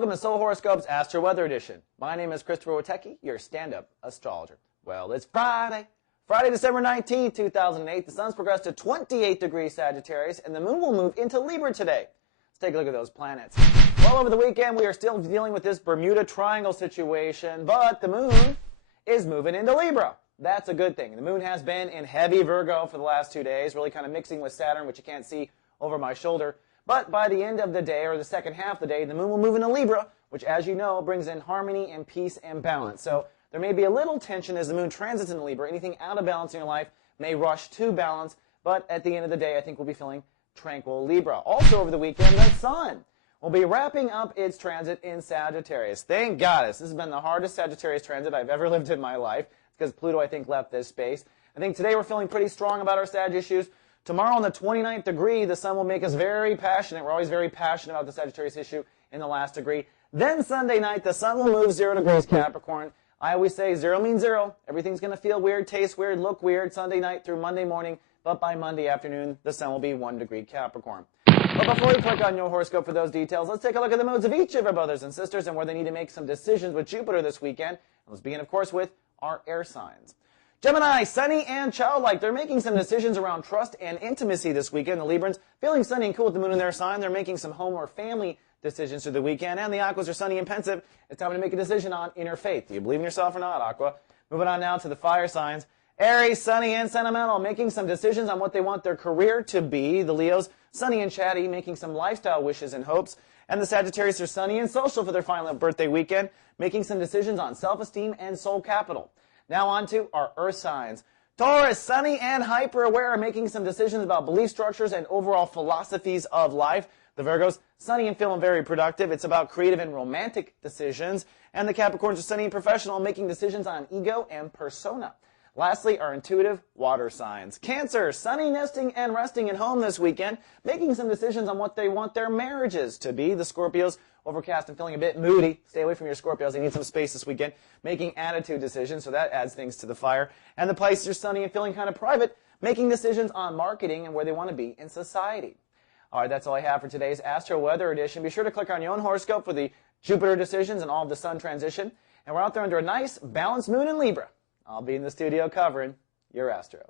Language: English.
welcome to Soul Horoscope's AstroWeather edition. My name is Witecki, your stand-up astrologer. Well, it's Friday, December 19th, 2008. The sun's progressed to 28 degrees Sagittarius, and the moon will move into Libra today. Let's take a look at those planets. Well, over the weekend, we are still dealing with this Bermuda Triangle situation, but the moon is moving into Libra. That's a good thing. The moon has been in heavy Virgo for the last 2 days, really kind of mixing with Saturn, which you can't see over my shoulder. But by the end of the day, or the second half of the day, the moon will move into Libra, which, as you know, brings in harmony and peace and balance. So there may be a little tension as the moon transits into Libra. Anything out of balance in your life may rush to balance, but at the end of the day, I think we'll be feeling tranquil Libra. Also over the weekend, the sun will be wrapping up its transit in Sagittarius. Thank goddess. This has been the hardest Sagittarius transit I've ever lived in my life. It's because Pluto, I think, left this space. I think today we're feeling pretty strong about our Sag issues. Tomorrow on the 29th degree, the sun will make us very passionate. We're always very passionate about the Sagittarius issue in the last degree. Then Sunday night, the sun will move 0 degrees Capricorn. I always say 0 means 0. Everything's going to feel weird, taste weird, look weird Sunday night through Monday morning. But by Monday afternoon, the sun will be 1 degree Capricorn. But before we click on your horoscope for those details, let's take a look at the moods of each of our brothers and sisters and where they need to make some decisions with Jupiter this weekend. Let's begin, of course, with our air signs. Gemini, sunny and childlike. They're making some decisions around trust and intimacy this weekend. The Librans, feeling sunny and cool with the moon in their sign. They're making some home or family decisions through the weekend. And the Aquas are sunny and pensive. It's time to make a decision on inner faith. Do you believe in yourself or not, Aqua? Moving on now to the fire signs. Aries, sunny and sentimental, making some decisions on what they want their career to be. The Leos, sunny and chatty, making some lifestyle wishes and hopes. And the Sagittarius are sunny and social for their final birthday weekend, making some decisions on self-esteem and soul capital. Now on to our earth signs. Taurus, sunny and hyper-aware, making some decisions about belief structures and overall philosophies of life. The Virgos, sunny and feeling very productive. It's about creative and romantic decisions. And the Capricorns are sunny and professional, making decisions on ego and persona. Lastly, our intuitive water signs. Cancer, sunny, nesting, and resting at home this weekend, making some decisions on what they want their marriages to be. The Scorpios, overcast and feeling a bit moody. Stay away from your Scorpios. They need some space this weekend. Making attitude decisions, so that adds things to the fire. And the Pisces are sunny and feeling kind of private, making decisions on marketing and where they want to be in society. All right, that's all I have for today's Astro Weather edition. Be sure to click on your own horoscope for the Jupiter decisions and all of the sun transition. And we're out there under a nice, balanced moon in Libra. I'll be in the studio covering your Astro.